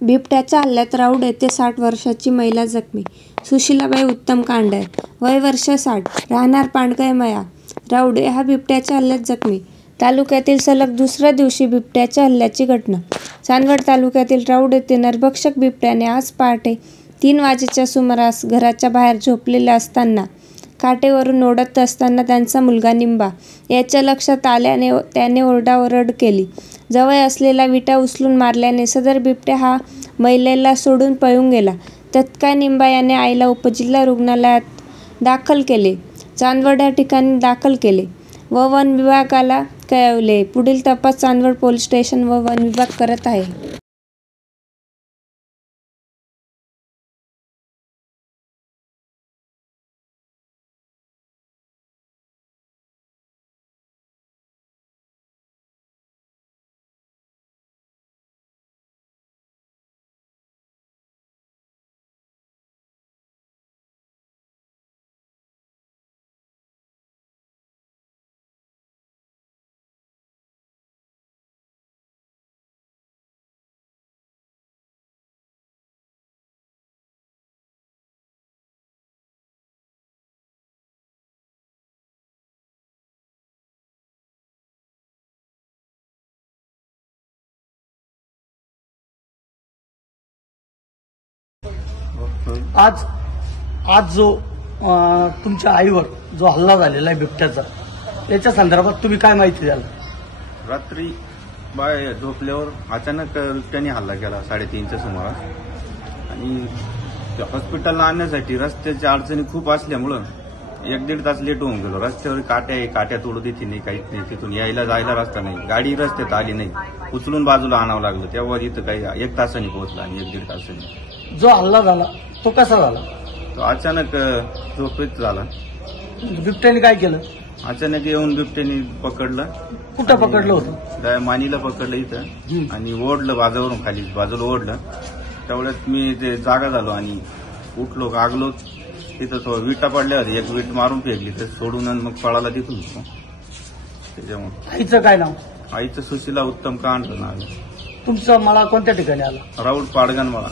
बिबट्याच्या हल्ल्यात राऊड येथे 60 वर्षाची महिला जखमी. सुशीलाबाई उत्तम कांडे, वय वर्ष 60, राहणार पांडगयमया, राऊडे हा बिबट्याच्या हल्ल्यात जखमी. तालुक्यातील सलग दुसऱ्या दिवशी बिबट्याच्या हल्ल्याची घटना. चांदवड तालुक्यातील राऊड येथे नरभक्षक बिबट्याने आज पहाटे 3 वाजेच्या सुमारास घराच्या बाहेर झोपलेले असताना काठेवरून ओढत असताना त्यांचा मुलगा निंबा याच्या लक्षात आल्याने त्याने ओरडाओरड केली. जवळ असलेला विटा उचलून मारल्याने सदर बिबट्या हा महिलेला सोडून पळून गेला. तत्काळ निंबा याने आईला उपजिल्हा रुग्णालयात दाखल केले. चांदवड या ठिकाणी दाखल केले व वन विभागाला कळवले. पुढील तपास चांदवड पोलीस स्टेशन व वन विभाग करत आहे. आज जो तुमच्या आईवर जो हल्ला झालेला आहे बिबट्याचा, याच्या संदर्भात तुम्ही काय माहिती द्याल? रात्री बाय झोपल्यावर अचानक बिबट्याने हल्ला केला 3:30च्या सुमारास. आणि हॉस्पिटलला आणण्यासाठी रस्त्याच्या अडचणी खूप असल्यामुळं 1-1.5 तास लेट होऊन गेलो. रस्त्यावर काट्या तोडू देते नाही, काहीच नाही. तिथून यायला जायला रस्ता नाही, गाडी रस्त्यात आली नाही, उचलून बाजूला आणावं लागलं. तेव्हा इथं काही 1 तासाने पोहोचला आणि 1-1.5 तासाने. जो हल्ला झाला तो कसा झाला? तो अचानक झोपेत झाला. बिबट्याने काय केलं? अचानक येऊन बिबट्याने पकडलं. कुठं पकडलं होतं? मानीला पकडलं इथं आणि ओढलं बाजावरून खाली, बाजूला ओढलं. तेवढ्यात मी ते जागा झालो आणि उठलो, आगलो. तिथं तो विटा पडल्या होत्या, एक वीट मारून फेकली, तर सोडून मग पळाला तिथून. त्याच्यामुळे. आईचं काय नाव? आईचं सुशीला उत्तम कांड नाव. तुमचा मला कोणत्या ठिकाणी आला? राऊड पाडगण मला.